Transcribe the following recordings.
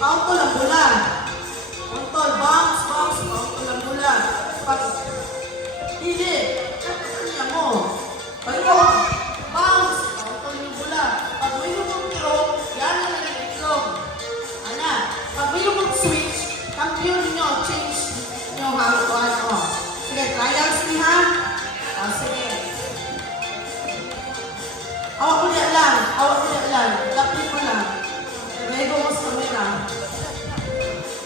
Pauto lang bola. Untol, bounce, bounce, pauto lang bola. Pag hindi, niya mo. Pag ikaw, bounce, pauto yung bola. Pag may lumutiro, yan na lang yung itlog. Ana, pag may switch, kampiyon nyo, change nyo haluan. Sige, trials ni ha? Sige. Awak ko niya lang. Lapit mo lang. Rego mo sa mera.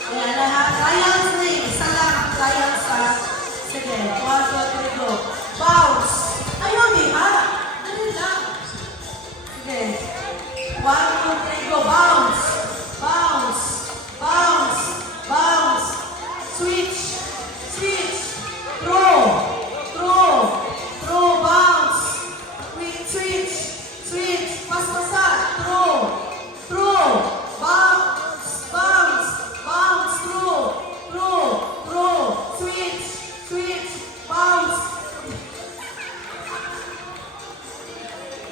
Ayan na ha. Trials na eh. Isa lang ang trials ha. Sige. 1, 2, 3, go. Bounce. Ayun eh ha. Dali lang. Sige. 1, 2, 3, go. Bounce. Bounce. Bounce. Bounce. Switch. Switch. Throw. Throw. Throw. Bounce. Switch. Switch. Pas-pasan. Throw. Throw. Bounce. Bounce. Bounce. Throw. Throw. Throw. Switch. Switch. Bounce.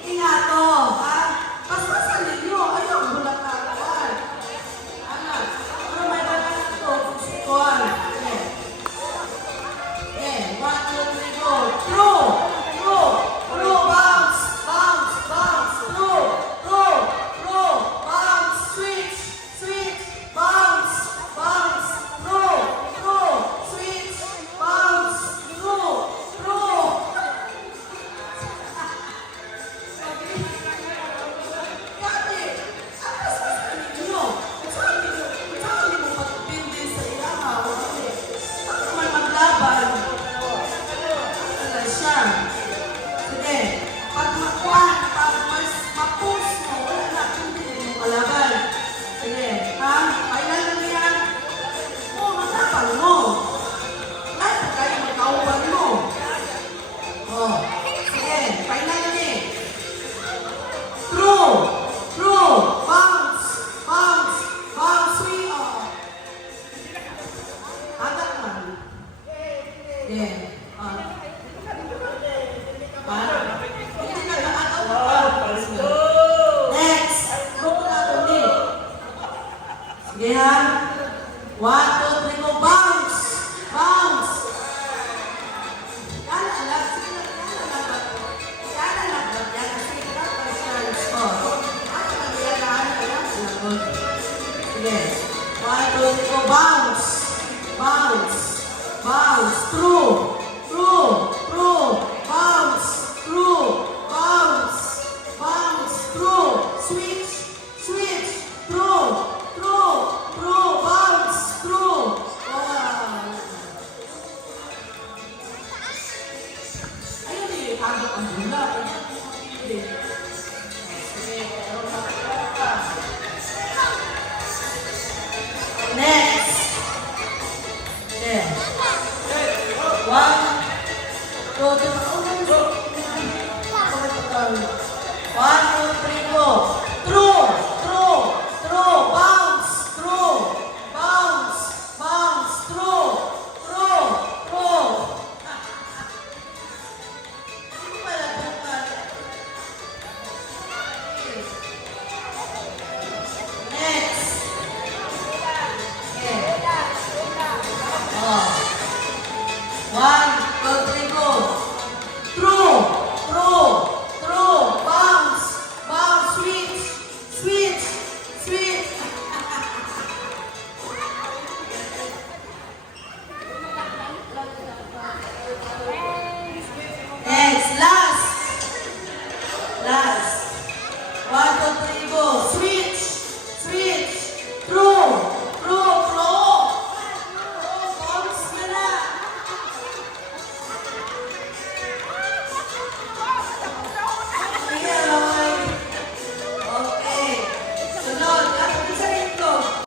Ingat o. Ha? Pas-pasan ninyo. Ayaw. Bulat na kawan. Anak. Ano may banan ito? Kuhan. Okay. Okay. 1, 2, 3, go. Throw. Throw. Throw. Bounce. Bounce. Bounce. Throw. Throw. Throw. Bounce. Switch. Switch. Bounce. Bounce. Throw. Throw. Switch. Bounce. Throw. Throw. Kati, atas ka sa ninyo. Sabi mo patupindi sa ilaha. Ako man maglaban. Wala siya. Sige. Pag makuha, pag mas mapus mo, wala na hindi mo kalaban. Sige. Ha? Kailan lang yan? Oo, matapal mo. Lahat na kayo magkauban mo. Oh. Sige. Kailan lang eh. Throw. Throw. Bounce. Bounce. Bounce. Swing. Oh. Agak man. Yeah. Hindi na nakaagaw pa. Next. Go na ulit. Sige ha. 1, 2, 3, go. Bounce. Bounce. Yan na lang. Sige na. Yan na lang. Yan na. Sige na. Sige. 1, 2, 3, go. Bounce. Bounce. Bounce. Through.